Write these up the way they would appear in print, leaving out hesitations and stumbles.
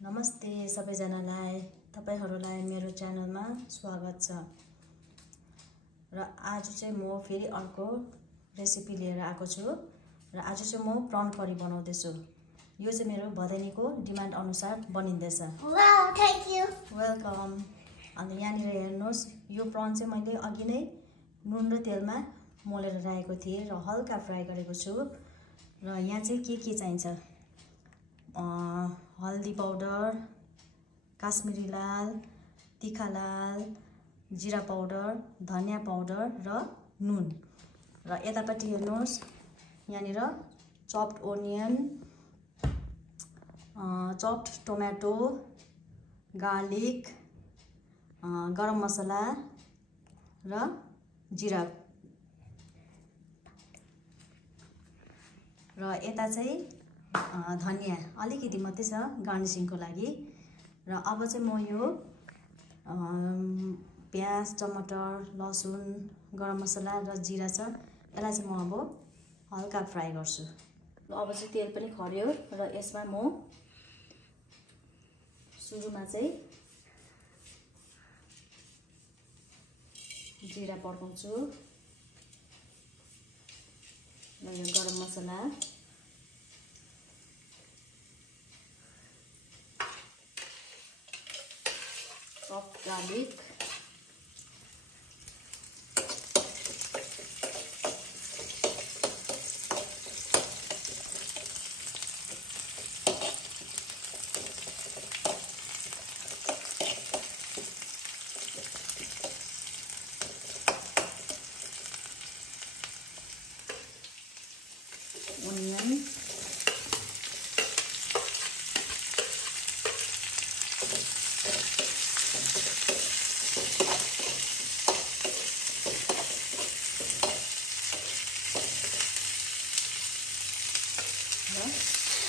नमस्ते सबैजनालाई, तपाईहरुलाई मेरो च्यानलमा स्वागत छ। र आज चाहिँ म फेरि अर्को रेसिपी लिएर आएको छु र आज चाहिँ म प्रन करी बनाउँदै छु। यो चाहिँ मेरो भदैनीको डिमान्ड अनुसार बनिँदैछ। Wow, thank you. वेलकम। अनि यहाँनिर हेर्नुस्, यो प्रन चाहिँ मैले अघि नै नुन र तेलमा मोलेर राखेको थिएँ र हल्का फ्राई गरेको छु। र यहाँ चाहिँ के चाहिन्छ? हल्दी पाउडर, काश्मीरी लाल, तीखा लाल, जीरा पाउडर, धनिया पाउडर र नुन। र यतापट्टि हेर्नुस्, यहाँनिर chopped onion, chopped tomato, garlic, गरम मसला र जीरा। र यता चाहिँ धनिया अलिकति मात्रै छ गार्निशिङको लागि। र अब चाहिँ म यो प्याज, टमाटर, लसुन, गरम मसला र जीरा छ, यसलाई चाहिँ म अब हल्का फ्राई गर्छु। अब चाहिँ तेल पनि खर्यो र यसमा म सुरुमा चाहिँ जीरा पड्काउँछु र यो गरम मसला, chopped garlic, onion,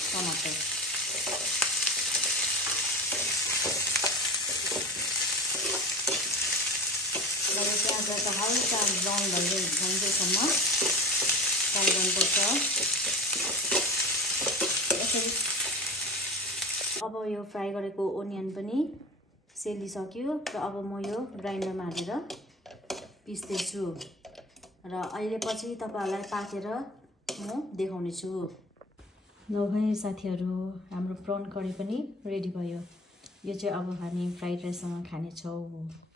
टमाटर। र प्याज हल्का ब्राउन भइसम्म फ्राई गर्नुपर्छ। यसरी अब यो फ्राई गरेको ओनियन पनि सेलिसक्यो र अब म यो ग्राइन्डरमा हालेर पिस्दैछु। र अहिले पछि तपाईहरुलाई पाकेर म देखाउने छु। ल है साथीहरु, हाम्रो प्रन करी पनि रेडी भयो। यो चाहिँ अब हामी फ्राइड राइससँग खानेछौँ।